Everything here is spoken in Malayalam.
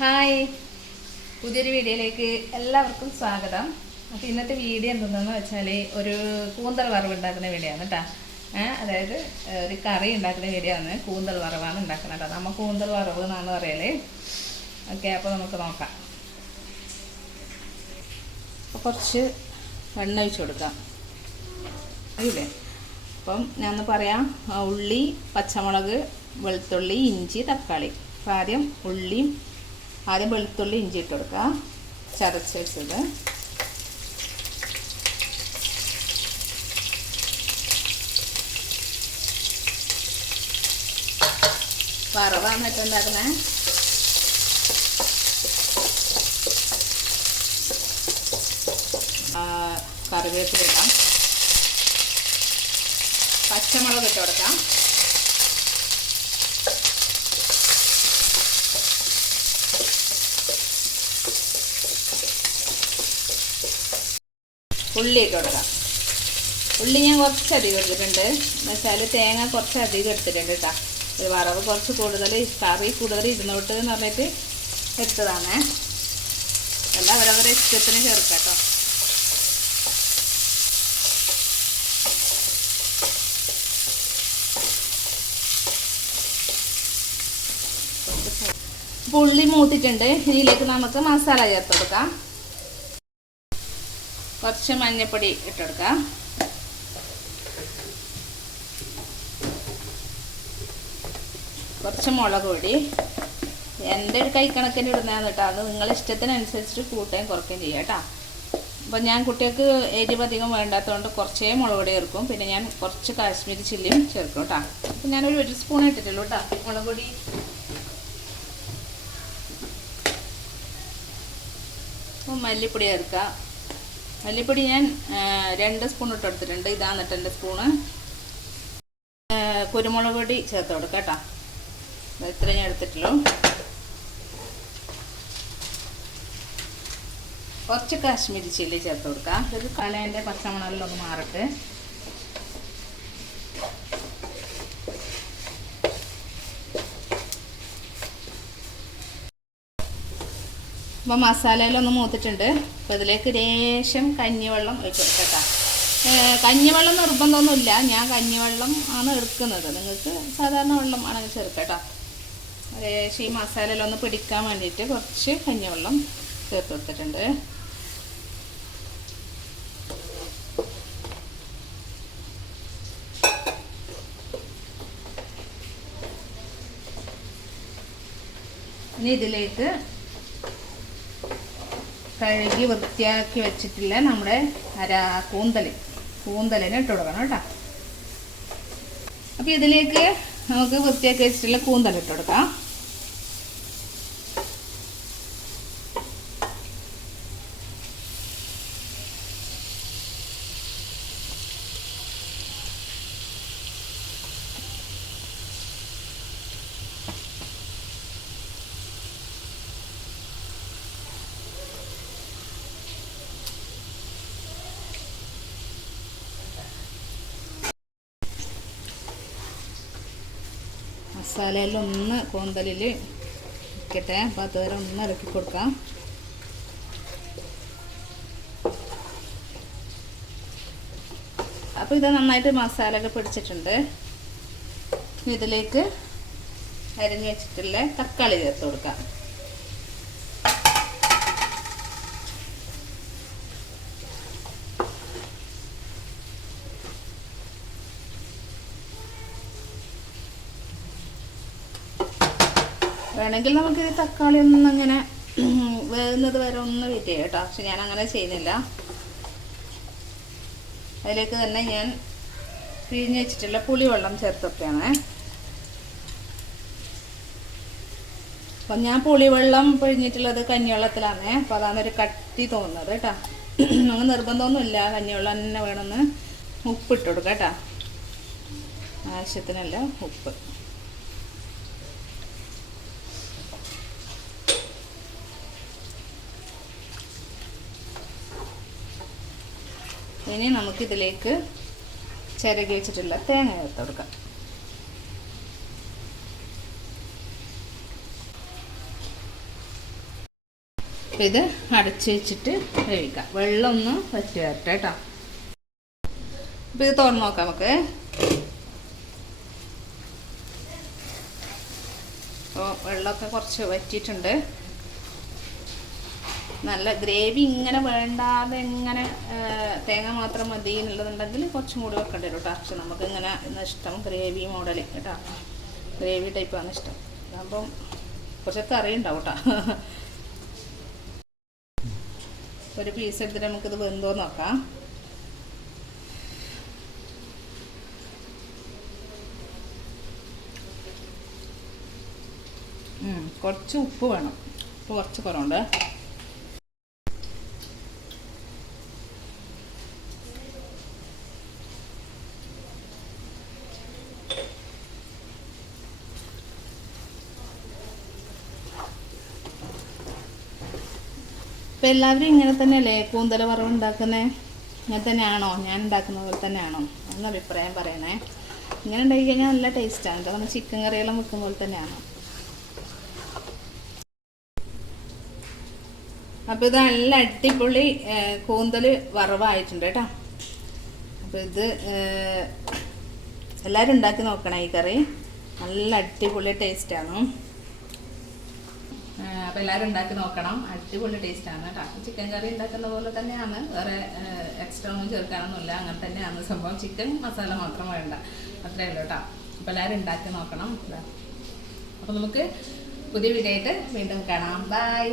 ഹായ്, പുതിയൊരു വീഡിയോയിലേക്ക് എല്ലാവർക്കും സ്വാഗതം. അപ്പോൾ ഇന്നത്തെ വീഡിയോ എന്തെന്ന് വെച്ചാൽ ഒരു കൂന്തൽ വറവ് ഉണ്ടാക്കുന്ന വീഡിയോ ആണ് കേട്ടോ. അതായത് ഒരു കറി ഉണ്ടാക്കുന്ന വീഡിയോ ആണ്. കൂന്തൽ വറവാണ് ഉണ്ടാക്കുന്നത് കേട്ടോ. നമ്മൾ കൂന്തൽ വറവ് എന്നാണ് പറയല്. ഓക്കെ, അപ്പോൾ നമുക്ക് നോക്കാം. അപ്പോൾ കുറച്ച് എണ്ണ ഒഴിച്ച് കൊടുക്കാം ഇല്ലേ. അപ്പം ഞാൻ പറയാം, ഉള്ളി, പച്ചമുളക്, വെളുത്തുള്ളി, ഇഞ്ചി, തക്കാളി. അപ്പോൾ ആദ്യം വെളുത്തുള്ളി ഇഞ്ചി ഇട്ട് കൊടുക്കുക, ചതച്ച് വെച്ചത്. വറവാണ് ഇട്ടുണ്ടാക്കുന്നത്. കറിവേപ്പില ഇടാം, പച്ചമുളക് ഇട്ട് കൊടുക്കാം, ഉള്ളി ഇട്ട് കൊടുക്കാം. ഉള്ളി ഞാൻ കുറച്ചധികം എടുത്തിട്ടുണ്ട്. എന്ന് വെച്ചാൽ തേങ്ങ കുറച്ചധികം എടുത്തിട്ടുണ്ട് കേട്ടോ. ഒരു വറവ് കുറച്ച് കൂടുതൽ, കറി കൂടുതൽ ഇരുന്നോട്ട് എന്ന് പറഞ്ഞിട്ട് എടുത്തതാണ്. എല്ലാം അവരവരെ ഇഷ്ടത്തിന് ചേർക്കാം കേട്ടോ. അപ്പോൾ ഉള്ളി മൂത്തിട്ടുണ്ട്. ഇതിലേക്ക് നമുക്ക് മസാല ചേർത്ത് കൊടുക്കാം. കുറച്ച് മഞ്ഞൾപ്പൊടി ഇട്ടെടുക്കാം, കുറച്ച് മുളക് പൊടി. എൻ്റെ ഒരു കൈക്കണക്കിന് ഇടുന്നതാണ് കേട്ടോ. അത് നിങ്ങളുടെ ഇഷ്ടത്തിനനുസരിച്ചിട്ട് കൂട്ടുകയും കുറയ്ക്കുകയും ചെയ്യാം കേട്ടോ. അപ്പോൾ ഞാൻ കുട്ടികൾക്ക് എരിവ് അധികം വേണ്ടാത്തതുകൊണ്ട് കുറച്ചേ മുളക് പൊടി ചേർക്കും. പിന്നെ ഞാൻ കുറച്ച് കാശ്മീരി ചില്ലിയും ചേർക്കും കേട്ടോ. അപ്പോൾ ഞാനൊരു സ്പൂൺ ഇട്ടിട്ടുള്ളൂ കേട്ടോ മുളക് പൊടി. അപ്പോൾ മല്ലിപ്പൊടി ചേർക്കാം. മല്ലിപ്പൊടി ഞാൻ 2 സ്പൂൺ ഇട്ടെടുത്തിട്ടുണ്ട്. ഇതാണ് എൻ്റെ സ്പൂണ്. കുരുമുളക് പൊടി ചേർത്ത് കൊടുക്കാം കേട്ടോ. ഇത്ര ഞാൻ എടുത്തിട്ടുള്ളൂ. കുറച്ച് കാശ്മീരി ചില്ലി ചേർത്ത് കൊടുക്കാം. ഇത് കലേൻ്റെ പച്ചമുളകിലൊന്ന് മാറട്ടെ. അപ്പോൾ മസാലയിലൊന്ന് മൂത്തിട്ടുണ്ട്. അപ്പോൾ ഇതിലേക്ക് ലേശം കഞ്ഞിവെള്ളം ഒഴിച്ച് കൊടുക്കാം. കഞ്ഞിവെള്ളം നിർബന്ധമൊന്നുമില്ല, ഞാൻ കഞ്ഞിവെള്ളം ആണ് എടുക്കുന്നത്. നിങ്ങൾക്ക് സാധാരണ വെള്ളം ആണെങ്കിൽ ചേർക്കാം. ലേശം ഈ മസാലയിലൊന്ന് പിടിക്കാൻ വേണ്ടിയിട്ട് കുറച്ച് കഞ്ഞിവെള്ളം ചേർത്ത് കൊടുത്തിട്ടുണ്ട്. ഇനി ഇതിലേക്ക് കഴുകി വൃത്തിയാക്കി വെച്ചിട്ടില്ല നമ്മുടെ കൂന്തലിന് ഇട്ട് കൊടുക്കണം കേട്ടോ. അപ്പോൾ ഇതിലേക്ക് നമുക്ക് വൃത്തിയാക്കി വെച്ചിട്ടുള്ള കൂന്തൽ ഇട്ട് കൊടുക്കാം. മസാലയിലൊന്ന് കൂന്തലിൽ ഇരിക്കട്ടെ. അപ്പോൾ അതുവരെ ഒന്ന് ഇറക്കി കൊടുക്കാം. അപ്പോൾ ഇത് നന്നായിട്ട് മസാലയൊക്കെ പിടിച്ചിട്ടുണ്ട്. ഇതിലേക്ക് അരിഞ്ഞ് വെച്ചിട്ടുള്ള തക്കാളി ചേർത്ത് കൊടുക്കാം. വേണമെങ്കിൽ നമുക്ക് ഈ തക്കാളി ഒന്നങ്ങനെ വേകുന്നത് വരെ ഒന്ന് വെയിറ്റ് ചെയ്യാം കേട്ടോ. പക്ഷെ ഞാൻ അങ്ങനെ ചെയ്യുന്നില്ല. അതിലേക്ക് തന്നെ ഞാൻ പിഴിഞ്ഞ് വെച്ചിട്ടുള്ള പുളിവെള്ളം ചേർത്തൊക്കെയാണ്. അപ്പം ഞാൻ പുളിവെള്ളം പിഴിഞ്ഞിട്ടുള്ളത് കഞ്ഞിവെള്ളത്തിലാണ്. അപ്പോൾ അതാണ് ഒരു കട്ടി തോന്നുന്നത് കേട്ടോ. നമുക്ക് നിർബന്ധമൊന്നുമില്ല, കഞ്ഞിവെള്ളം തന്നെ വേണമെന്ന്. ഉപ്പിട്ട് കൊടുക്കാം കേട്ടോ, ആവശ്യത്തിനല്ല ഉപ്പ്. ഇനി നമുക്കിതിലേക്ക് ചിരകി വെച്ചിട്ടുള്ള തേങ്ങ ചേർത്ത് കൊടുക്കാം. അപ്പം ഇത് അടച്ച് വെച്ചിട്ട് വേവിക്കാം. വെള്ളം ഒന്ന് വറ്റി വരട്ടെ കേട്ടോ. അപ്പം ഇത് തുറന്ന് നോക്കാം നമുക്ക്. അപ്പോൾ വെള്ളമൊക്കെ കുറച്ച് വറ്റിയിട്ടുണ്ട്. നല്ല ഗ്രേവി ഇങ്ങനെ വേണ്ടാതെ ഇങ്ങനെ തേങ്ങ മാത്രം മതി എന്നുള്ളതുണ്ടെങ്കിൽ കുറച്ചും കൂടി വെക്കേണ്ടി വരും കേട്ടോ. പക്ഷെ നമുക്ക് ഇങ്ങനെ ഇഷ്ടം ഗ്രേവി മോഡൽ കേട്ടോ, ഗ്രേവി ടൈപ്പാണ് ഇഷ്ടം. അതാകുമ്പം കുറച്ച് കറി ഉണ്ടാവും കേട്ടോ. ഒരു പീസ് എടുത്തിട്ട് നമുക്കിത് വെന്തോ നോക്കാം. കുറച്ച് ഉപ്പ് വേണം, ഉപ്പ് കുറച്ച് കുറവുണ്ട്. ഇപ്പം എല്ലാവരും ഇങ്ങനെ തന്നെയല്ലേ കൂന്തൽ വറവ് ഉണ്ടാക്കുന്നത്? ഇങ്ങനെ തന്നെയാണോ? ഞാൻ ഉണ്ടാക്കുന്ന പോലെ തന്നെയാണോ? ഒന്ന് അഭിപ്രായം പറയണേ. ഇങ്ങനെ ഉണ്ടാക്കി കഴിഞ്ഞാൽ നല്ല ടേസ്റ്റാണ് കേട്ടോ. നമ്മൾ ചിക്കൻ കറിയെല്ലാം വെക്കുന്ന പോലെ തന്നെയാണ്. അപ്പോൾ ഇത് നല്ല അടിപൊളി കൂന്തൽ വറവായിട്ടുണ്ട് കേട്ടോ. അപ്പോൾ ഇത് എല്ലാവരും ഉണ്ടാക്കി നോക്കണം. ഈ കറി നല്ല അടിപൊളി ടേസ്റ്റാണ്. അപ്പോൾ എല്ലാവരും ഉണ്ടാക്കി നോക്കണം. അടിപൊളി ടേസ്റ്റാണ് കേട്ടോ. ചിക്കൻ കറി ഉണ്ടാക്കുന്ന പോലെ തന്നെയാണ്, വേറെ എക്സ്ട്രാ ഒന്നും ചേർക്കാനൊന്നുമില്ല. അങ്ങനെ തന്നെയാണ് സംഭവം. ചിക്കൻ മസാല മാത്രം വേണ്ട, അത്രയേ ഉള്ളൂ കേട്ടോ. അപ്പോൾ എല്ലാവരും ഉണ്ടാക്കി നോക്കണം. അപ്പോൾ നമുക്ക് പുതിയ വീഡിയോ ആയിട്ട് വീണ്ടും കാണാം. ബൈ.